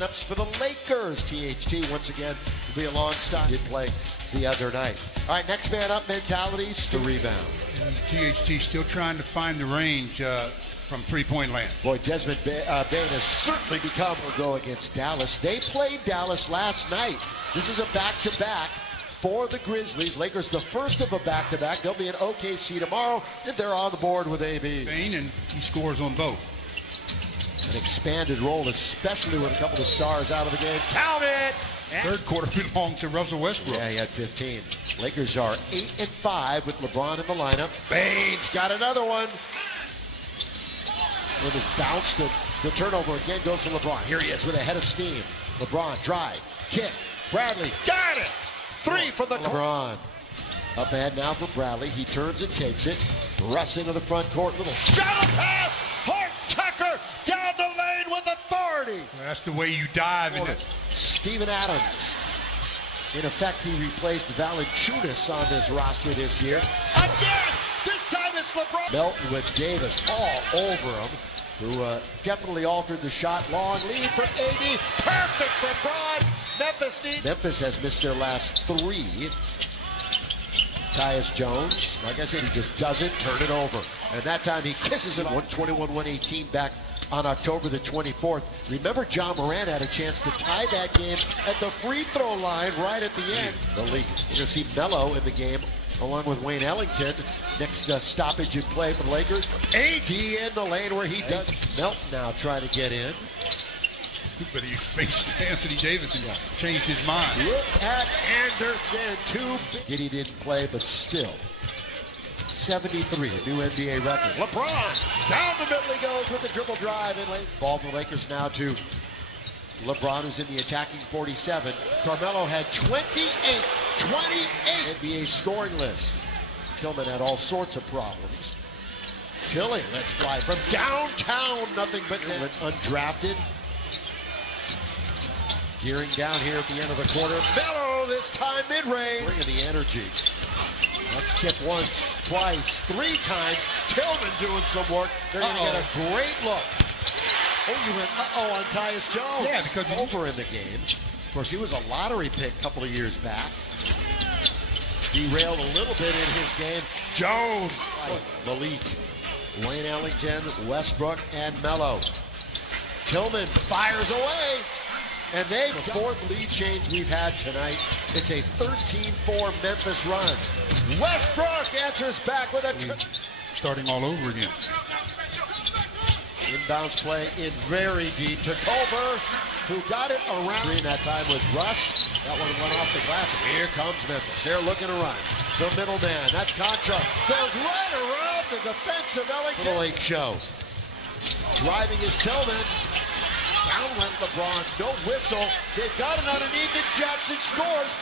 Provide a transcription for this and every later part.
lineups for the Lakers. THT once again will be alongside. Did play the other night. All right, next man up mentalities to rebound. And THT still trying to find the range from three-point land. Boy, Desmond Bain has certainly become a go against Dallas. They played Dallas last night. This is a back-to-back for the Grizzlies. Lakers the first of a back-to-back. They'll be in OKC tomorrow, and they're on the board with AB. Bain, and he scores on both. An expanded role, especially with a couple of stars out of the game. Count it! Third quarter belonged to Russell Westbrook. Yeah, he had 15. Lakers are 8-5 with LeBron in the lineup. Bain's got another one. With his bounce, the turnover again goes to LeBron. Here he is with a head of steam. LeBron, drive, kick. Bradley, got it! Three from the LeBron. Up ahead now for Bradley. He turns and takes it. Russ into the front court. Little shuttle pass. Hart Tucker down the lane with authority. That's the way you dive into it. Steven Adams. In effect, he replaced Valanciunas on this roster this year. Again! This time it's LeBron. Melton with Davis all over him, who definitely altered the shot. Long lead for AD. Perfect for Braun. Memphis has missed their last three. Tyus Jones, like I said, he just doesn't turn it over. And that time he kisses it. 121-118 back on October the 24th. Remember, John Moran had a chance to tie that game at the free throw line right at the end. The league. You're going to see Melo in the game along with Wayne Ellington. Next stoppage in play for the Lakers. AD in the lane where he does. Melton now trying to get in. But he faced Anthony Davis and changed his mind. Look at Anderson. Giddy didn't play, but still. 73, a new NBA record. LeBron, down the middle he goes with the dribble drive. Ball for the Lakers now to LeBron, who's in the attacking 47. Carmelo had 28 NBA scoring list. Tillman had all sorts of problems. Tilly, let's fly from downtown, nothing but net. Undrafted. Gearing down here at the end of the quarter. Melo, this time mid-range. Bringing the energy. Let's tip once, twice, three times. Tillman doing some work. They're going to get a great look. Oh, you went on Tyus Jones. Yeah, because over in the game. Of course, he was a lottery pick a couple of years back. Derailed a little bit in his game. Jones, Malik, Wayne Ellington, Westbrook, and Melo. Tillman fires away. And the fourth lead change we've had tonight. It's a 13-4 Memphis run. Westbrook answers back with a starting all over again. Inbounds play in very deep to Culver, who got it around. That time was Russ. That one went off the glass. And here comes Memphis. They're looking to run. The middle man. That's Contra. Goes right around the defensive Ellington. The Lake Show. Driving is Tillman. Down went LeBron, no whistle. They've got it underneath and Jackson scores.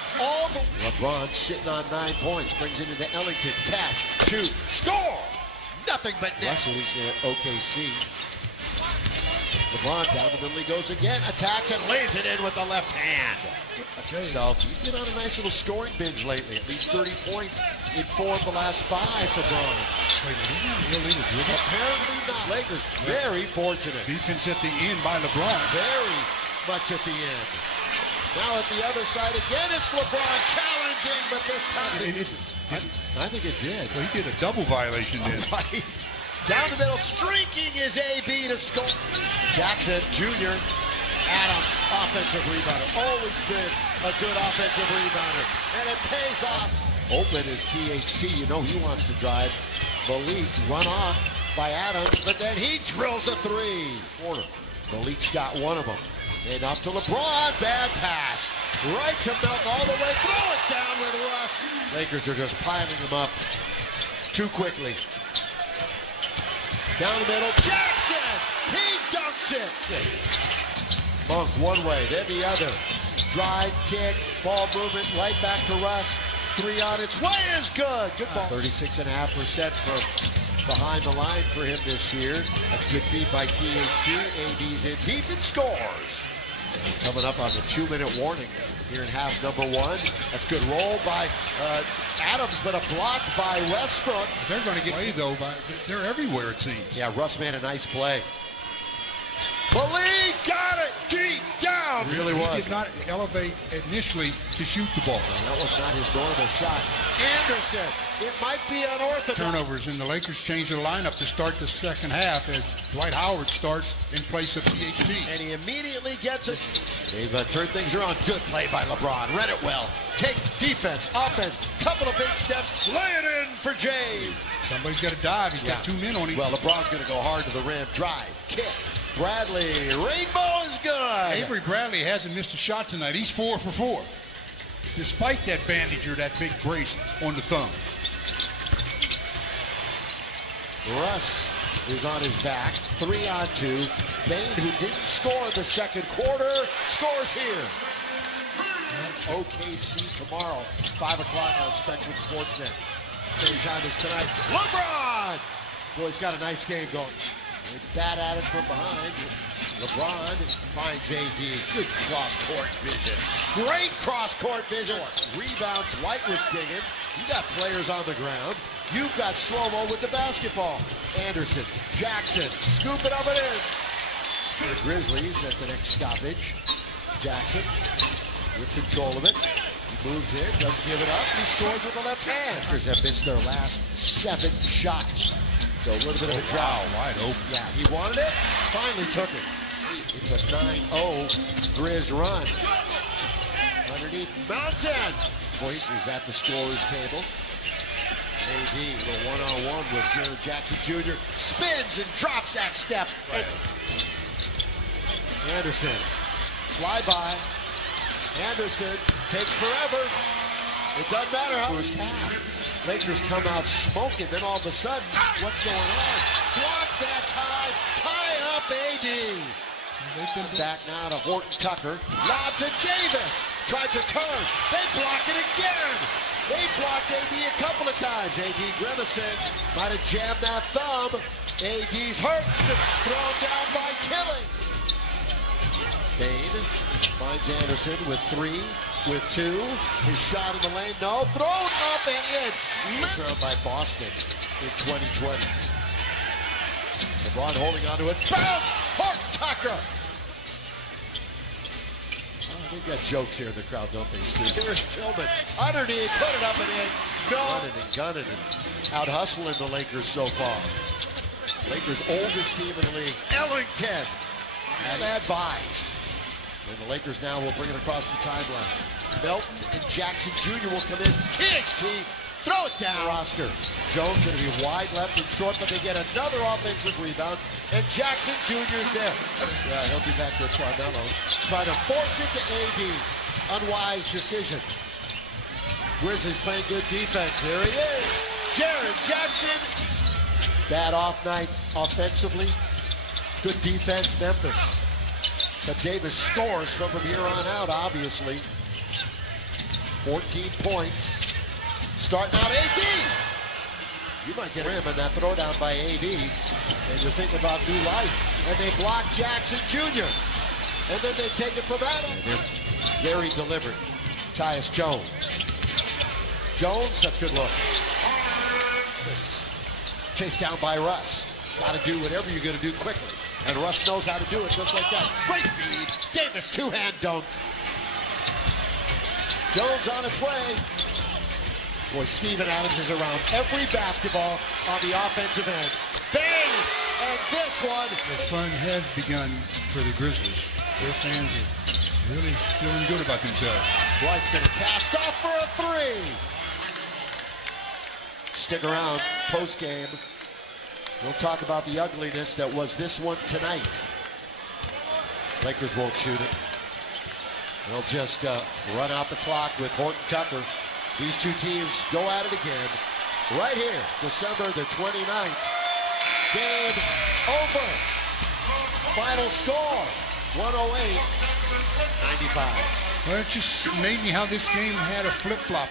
LeBron sitting on 9 points, brings it into Ellington. Catch, shoot, score! Nothing but net. Russell's OKC. LeBron down the middle he goes again, attacks and lays it in with the left hand. So he's been on a nice little scoring binge lately. At least 30 points in 4 of the last 5 for Braun. Apparently not. Lakers very fortunate. Defense at the end by LeBron. Very much at the end. Now at the other side again, it's LeBron challenging, but this time I think it did. Well, he did a double violation then. Right. Down the middle, streaking is AB to score. Jackson Jr. Adams, offensive rebounder. Always been a good offensive rebounder. And it pays off. Open is THT. You know he wants to drive. Malik run off by Adams, but then he drills a three. Malik's got one of them. And up to LeBron. Bad pass. Right to Melton all the way. Throw it down with Russ. Lakers are just piling them up too quickly. Down the middle. Jackson. He dunks it. Monk one way, then the other. Drive, kick, ball movement, right back to Russ. Three on its way is good. Good ball. 36.5% from behind the line for him this year. That's good feed by THT. AD's in deep and scores. Coming up on the 2-minute warning here in half number 1. That's good roll by Adams, but a block by Westbrook. They're going to get away, though. They're everywhere, it seems. Yeah, Russ made a nice play. Malik got it deep down. out. Really was. He did not elevate initially to shoot the ball. Well, that was not his normal shot. Anderson, it might be unorthodox. Turnovers, and the Lakers changed their lineup to start the second half as Dwight Howard starts in place of THT. And he immediately gets it. They've turned things around. Good play by LeBron. Read it well. Take defense, offense, couple of big steps. Lay it in for James. Somebody's got to dive. He's got 2 men on him. Well, LeBron's going to go hard to the rim. Drive, kick. Bradley, rainbow is good. Avery Bradley hasn't missed a shot tonight. He's 4 for 4. Despite that bandage or that big brace on the thumb. Russ is on his back. 3-on-2. Bane, who didn't score in the second quarter, scores here. OKC tomorrow, 5 o'clock on Spectrum Sportsnet. Same time as tonight. LeBron! Boy, he's got a nice game going. They bat at it from behind. LeBron finds AD. Good cross-court vision. Great cross-court vision. Rebound, Dwight was digging. You got players on the ground. You've got slow-mo with the basketball. Anderson, Jackson, scoop it up and in. The Grizzlies at the next stoppage. Jackson with control of it. He moves in, doesn't give it up. He scores with the left hand. Lakers have missed their last 7 shots. So a little bit of a drought. Wide open. Yeah, he wanted it, finally took it. It's a 9-0 Grizz run. Underneath Mountain. Voice is at the scorer's table. AD, the one-on-one with Jaren Jackson Jr. Spins and drops that step. Right. Anderson, fly by. Anderson takes forever. It doesn't matter how first half. Lakers come out smoking, then all of a sudden, what's going on? Block that tie up AD. Back now to Horton Tucker. Lob to Davis. Tries to turn. They block it again. They blocked AD a couple of times. AD grimacing. Might have jammed that thumb. AD's hurt. Thrown down by Tilly. Bane finds Anderson with 3, with 2. His shot in the lane. No. Thrown up and in. Thrown by Boston in 2020. LeBron holding onto it. Bounce! Horton Tucker. They've got jokes here in the crowd, don't they, Steve? Here's Tillman. Underneath, put it up and in. Gunning and out hustling the Lakers so far. Lakers' oldest team in the league, Ellington. And advised. And the Lakers now will bring it across the timeline. Melton and Jackson Jr. will come in. THT, throw it down. Roster. Jones going to be wide left and short, but they get another offensive rebound. And Jackson Jr.'s there. Yeah, he'll be back to Carmelo. Trying to force it to AD. Unwise decision. Grizzlies playing good defense. Here he is. Jaren Jackson. Bad off night offensively. Good defense, Memphis. But Davis scores from here on out, obviously. 14 points. Starting out AD. You might get him in that throwdown by AD. And you're thinking about new life. And they block Jackson Jr. And then they take it from Adam. Very deliberate. Tyus Jones. Jones, that's a good look. Chased down by Russ. Got to do whatever you're going to do quickly. And Russ knows how to do it just like that. Great feed. Davis, two-hand dunk. Jones on its way. Boy, Steven Adams is around every basketball on the offensive end. Bang! And this one. The fun has begun for the Grizzlies. Their fans are really feeling good about themselves. Dwight's going to cast off for a 3. Stick around, post-game. We'll talk about the ugliness that was this one tonight. Lakers won't shoot it. They'll just run out the clock with Horton Tucker. These two teams go at it again. Right here, December the 29th. Game over. Final score, 108-95. Well, it's just amazing how this game had a flip-flop.